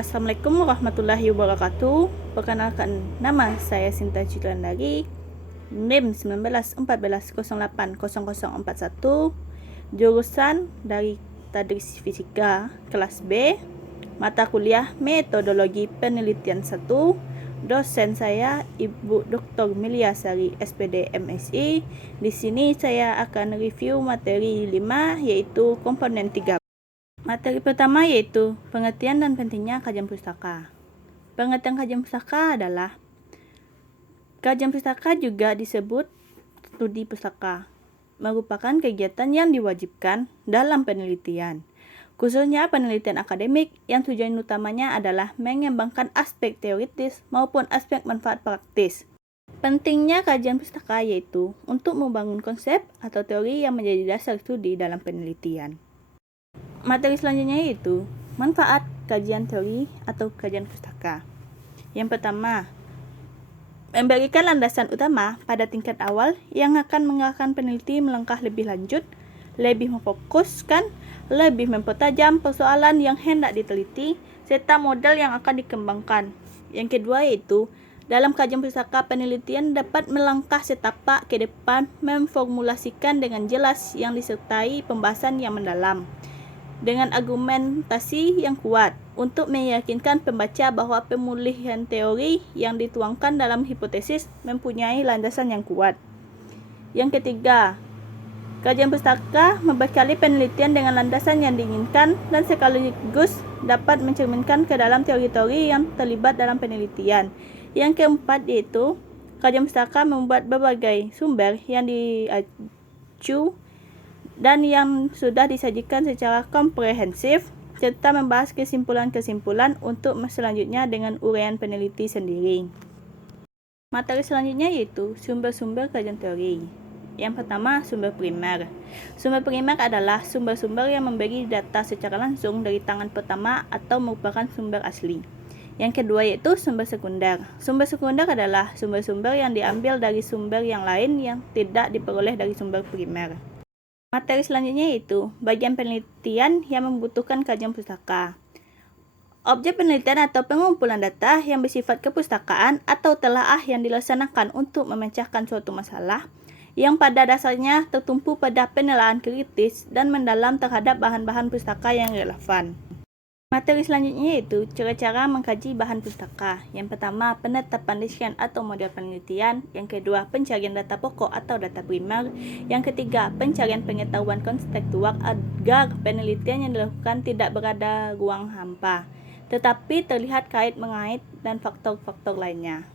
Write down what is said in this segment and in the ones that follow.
Assalamualaikum warahmatullahi wabarakatuh. Perkenalkan, nama saya Sinta Ciklandari, NIM 1914080041, jurusan dari Tadris Fisika, kelas B, mata kuliah Metodologi Penelitian 1. Dosen saya Ibu Dr. Milia Sari, SPD MSI. Di sini saya akan review materi 5, yaitu komponen 3. Materi pertama yaitu pengertian dan pentingnya kajian pustaka. Pengertian kajian pustaka adalah kajian pustaka juga disebut studi pustaka, merupakan kegiatan yang diwajibkan dalam penelitian, khususnya penelitian akademik yang tujuan utamanya adalah mengembangkan aspek teoritis maupun aspek manfaat praktis. Pentingnya kajian pustaka yaitu untuk membangun konsep atau teori yang menjadi dasar studi dalam penelitian. Materi selanjutnya yaitu manfaat kajian teori atau kajian pustaka. Yang pertama, memberikan landasan utama pada tingkat awal yang akan mengarahkan peneliti melangkah lebih lanjut, lebih memfokuskan, lebih mempertajam persoalan yang hendak diteliti, serta model yang akan dikembangkan. Yang kedua yaitu dalam kajian pustaka, penelitian dapat melangkah setapak ke depan, memformulasikan dengan jelas yang disertai pembahasan yang mendalam, dengan argumentasi yang kuat untuk meyakinkan pembaca bahwa pemulihan teori yang dituangkan dalam hipotesis mempunyai landasan yang kuat. Yang ketiga, kajian pustaka membekali penelitian dengan landasan yang diinginkan dan sekaligus dapat mencerminkan ke dalam teori-teori yang terlibat dalam penelitian. Yang keempat yaitu kajian pustaka membuat berbagai sumber yang diacu dan yang sudah disajikan secara komprehensif, serta membahas kesimpulan-kesimpulan untuk selanjutnya dengan uraian peneliti sendiri. Materi selanjutnya yaitu sumber-sumber kajian teori. Yang pertama, sumber primer. Sumber primer adalah sumber-sumber yang memberi data secara langsung dari tangan pertama atau merupakan sumber asli. Yang kedua yaitu sumber sekunder. Sumber sekunder adalah sumber-sumber yang diambil dari sumber yang lain yang tidak diperoleh dari sumber primer. Materi selanjutnya yaitu bagian penelitian yang membutuhkan kajian pustaka. Objek penelitian atau pengumpulan data yang bersifat kepustakaan atau telaah yang dilaksanakan untuk memecahkan suatu masalah yang pada dasarnya tertumpu pada penilaian kritis dan mendalam terhadap bahan-bahan pustaka yang relevan. Materi selanjutnya yaitu cara-cara mengkaji bahan pustaka. Yang pertama, penetapan desain atau model penelitian. Yang kedua, pencarian data pokok atau data primer. Yang ketiga, pencarian pengetahuan konstekstual agar penelitian yang dilakukan tidak berada ruang hampa, tetapi terlihat kait-mengait dan faktor-faktor lainnya.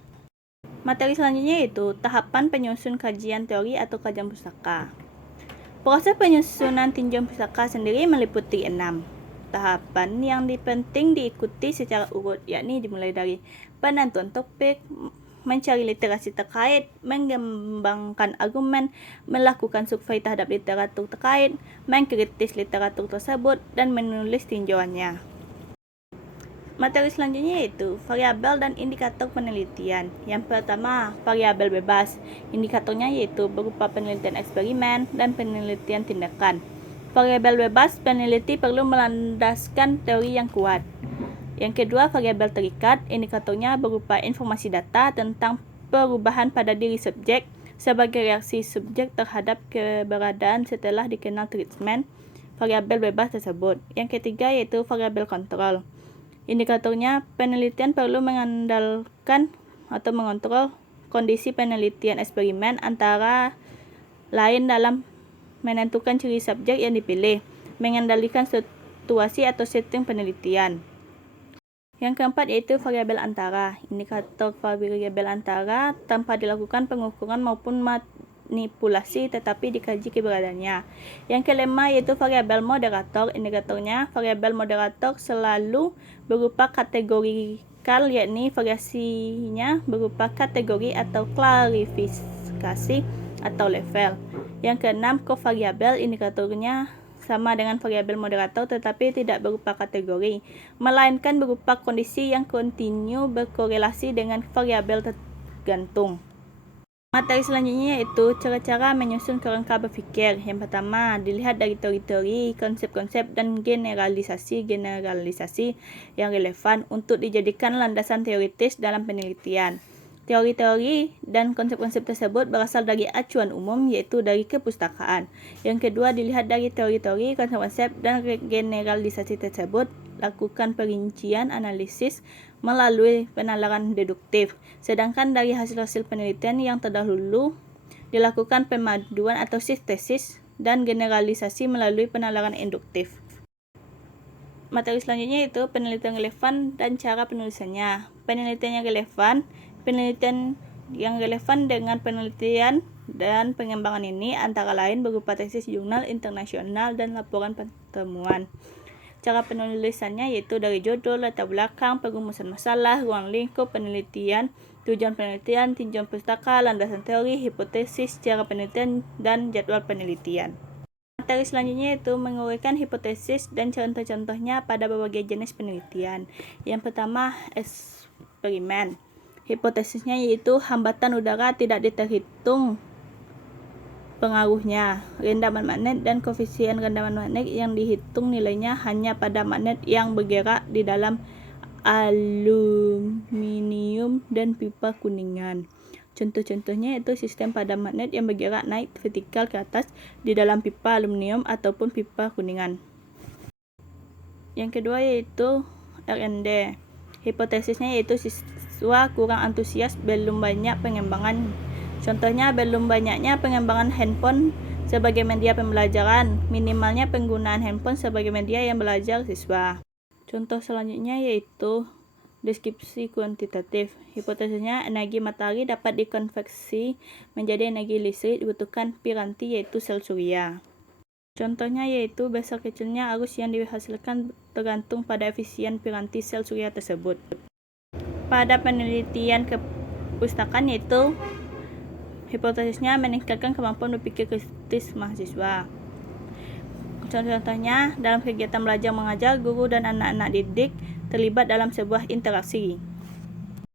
Materi selanjutnya yaitu tahapan penyusun kajian teori atau kajian pustaka. Proses penyusunan tinjauan pustaka sendiri meliputi 6 tahapan yang penting diikuti secara urut, yakni dimulai dari penentuan topik, mencari literasi terkait, mengembangkan argumen, melakukan survei terhadap literatur terkait, mengkritis literatur tersebut, dan menulis tinjauannya. Materi selanjutnya yaitu variabel dan indikator penelitian. Yang pertama, variabel bebas. Indikatornya yaitu berupa penelitian eksperimen dan penelitian tindakan. Variabel bebas, peneliti perlu melandaskan teori yang kuat. Yang kedua, variabel terikat. Indikatornya berupa informasi data tentang perubahan pada diri subjek sebagai reaksi subjek terhadap keberadaan setelah dikenal treatment variabel bebas tersebut. Yang ketiga yaitu variabel kontrol. Indikatornya, penelitian perlu mengandalkan atau mengontrol kondisi penelitian eksperimen antara lain dalam menentukan ciri subjek yang dipilih, mengendalikan situasi atau setting penelitian. Yang keempat yaitu variabel antara. Indikator variabel antara tanpa dilakukan pengukuran maupun manipulasi tetapi dikaji keberadaannya. Yang kelima yaitu variabel moderator. Indikatornya, variabel moderator selalu berupa kategorikal, yakni variasinya berupa kategori atau klasifikasi atau level. Yang keenam, kovariabel. Indikatornya sama dengan variabel moderator tetapi tidak berupa kategori, melainkan berupa kondisi yang kontinu berkorelasi dengan variabel tergantung. Materi selanjutnya yaitu cara-cara menyusun kerangka berpikir. Yang pertama, dilihat dari teori-teori, konsep-konsep, dan generalisasi yang relevan untuk dijadikan landasan teoritis dalam penelitian. Teori-teori dan konsep-konsep tersebut berasal dari acuan umum, yaitu dari kepustakaan. Yang kedua, dilihat dari teori-teori, konsep-konsep, dan generalisasi tersebut, lakukan perincian analisis melalui penalaran deduktif. Sedangkan dari hasil-hasil penelitian yang terdahulu dilakukan pemaduan atau sintesis dan generalisasi melalui penalaran induktif. Materi selanjutnya yaitu penelitian relevan dan cara penulisannya. Penelitian yang relevan dengan penelitian dan pengembangan ini antara lain berupa tesis jurnal internasional dan laporan pertemuan. Cara penulisannya yaitu dari judul, latar belakang, perumusan masalah, ruang lingkup penelitian, tujuan penelitian, tinjauan pustaka, landasan teori, hipotesis, cara penelitian, dan jadwal penelitian. Materi selanjutnya yaitu menguraikan hipotesis dan contoh-contohnya pada berbagai jenis penelitian. Yang pertama, eksperimen. Hipotesisnya yaitu hambatan udara tidak terhitung pengaruhnya. Rendaman magnet dan koefisien rendaman magnet yang dihitung nilainya hanya pada magnet yang bergerak di dalam aluminium dan pipa kuningan. Contoh-contohnya itu sistem padam magnet yang bergerak naik vertikal ke atas di dalam pipa aluminium ataupun pipa kuningan. Yang kedua yaitu R&D. Hipotesisnya yaitu siswa kurang antusias, belum banyak pengembangan. Contohnya belum banyaknya pengembangan handphone sebagai media pembelajaran, minimalnya penggunaan handphone sebagai media yang belajar siswa. Contoh selanjutnya yaitu deskripsi kuantitatif. Hipotesisnya energi matahari dapat dikonversi menjadi energi listrik dibutuhkan piranti yaitu sel surya. Contohnya yaitu besar kecilnya arus yang dihasilkan tergantung pada efisien piranti sel surya tersebut. Pada penelitian kepustakaan yaitu hipotesisnya meningkatkan kemampuan berpikir kritis mahasiswa. Contoh-contohnya dalam kegiatan belajar mengajar, guru dan anak-anak didik terlibat dalam sebuah interaksi.